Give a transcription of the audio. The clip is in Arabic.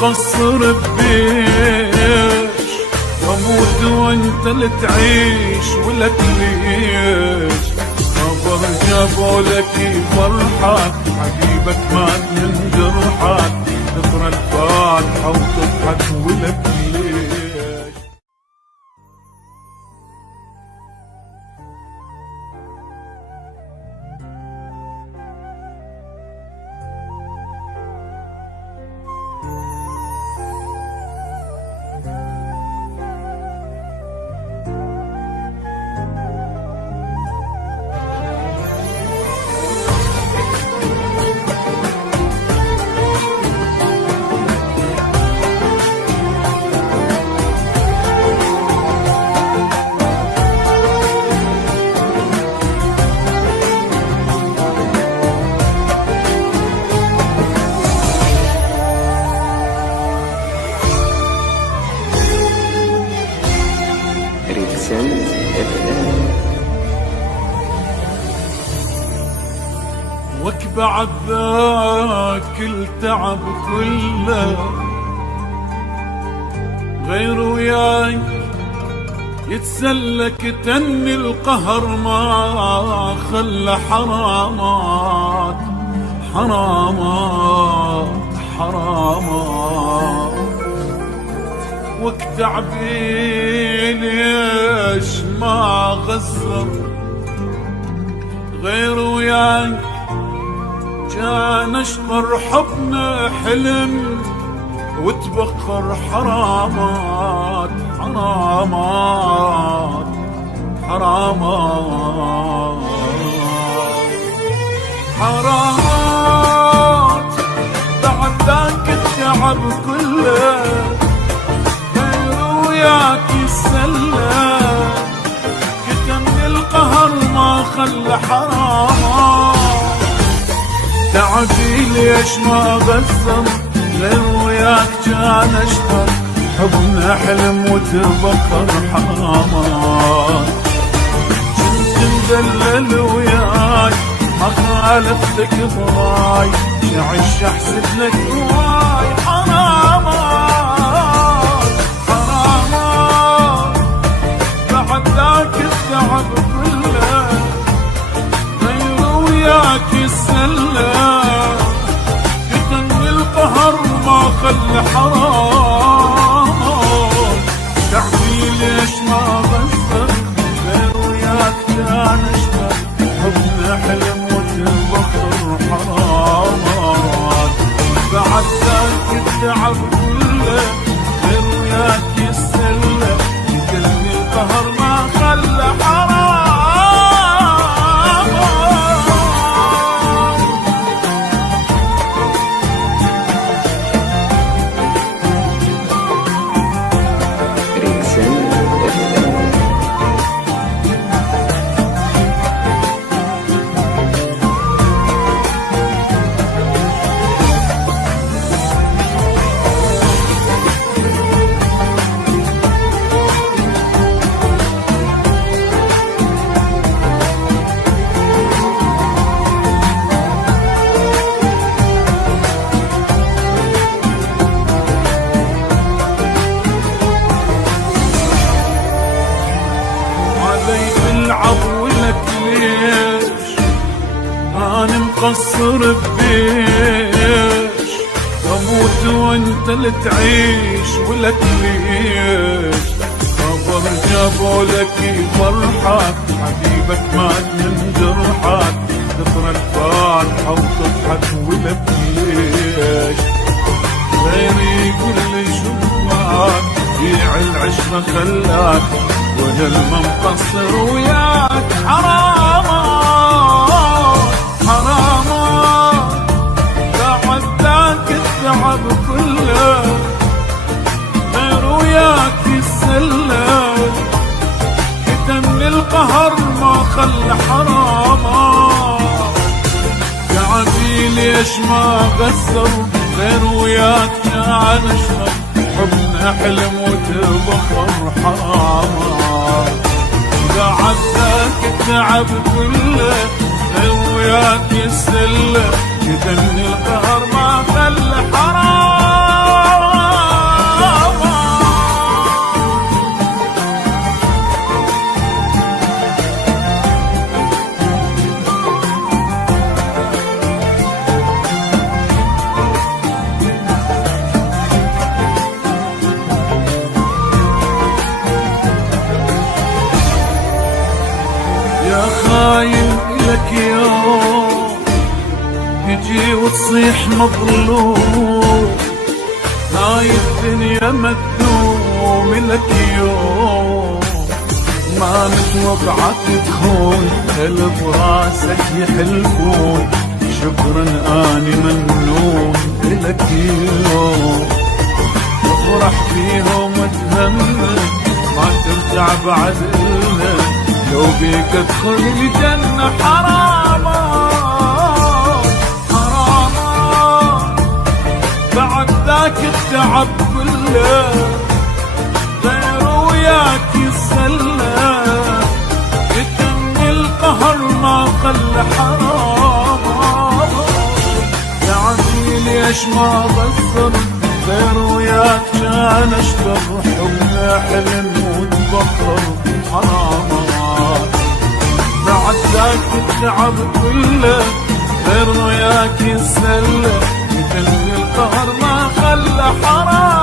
مقصر ببيش، اموت وانت اللي تعيش ولك ليش؟ صبر جابوا لك فرحك، حبيبك مات من جرحك، تقرا الفاتحه وتضحك ولك ليش؟ وك بعد ذاك التعب كله غير وياك يتسلك تني القهر ما خلى حرامات حرامات حرامات. وك تعبي ليش ما غزر غير وياك كان اشطر حبنا حلم وتبخر حرامات حرامات حرامات حرامات. بعد ذاك التعب كله غير وياك يسلى كتمني القهر ما خلى حرامات. تعبي ليش ما غزر غير وياك كان اشطر حبنا حلم وتبخر حرامات. كنت مدلل وياك ما خالفتك براي نعيش احسب لك هواي حرامات حرامات. بعد ذاك التعب كله غير وياك يسلى يتني القهر ما خلى حرام. تعبي ليش ما غزر غير وياك كان اشتر حبنا حلم وتبخر حرامات. بعد ذاك التعب كله غير وياك يسلى يتني القهر ما خلى حرام. أنا مقصر ببيش، أموت وأنت اللي تعيش ولك ليش؟ صبر جابوا لك فرحك، حبيبك مات من جرحك، تقرا الفاتحة وتضحك ولك ليش؟ غيري يقول لي شوفك بيع العشرة خلاك، وأنا المقصر وياك حرامات حرامات. بعد ذاك التعب كله غير وياك يسلى كتمني القهر ما خلى حرامات. تعبي ليش ما غزر غير وياك كان اشرب حبنا حلم وتبخر حرامات. بعد ذاك التعب كله غير وياك يسلى كتمني القهر ما خلى حرام. وتصيح مظلوم، هاي الدنيا مدوم لك يوم، ما متوقعك تخون خل براسك يحلفون، شكرا اني ممنون لك يوم، تفرح فيهم وتهنى ما ترجع بعد إلنا، لو بيك ادخل الجنة حراما حراما، بعد ذاك التعب كله غير وياك يسلى، يتم القهر ما قل حراما، يعني ليش ما بصر غير وياك كان اشتر، حبنا حلم وتبخر حرامات، بعد ذاك التعب كله غير وياك يسلى، يتم القهر ما خلى حرام.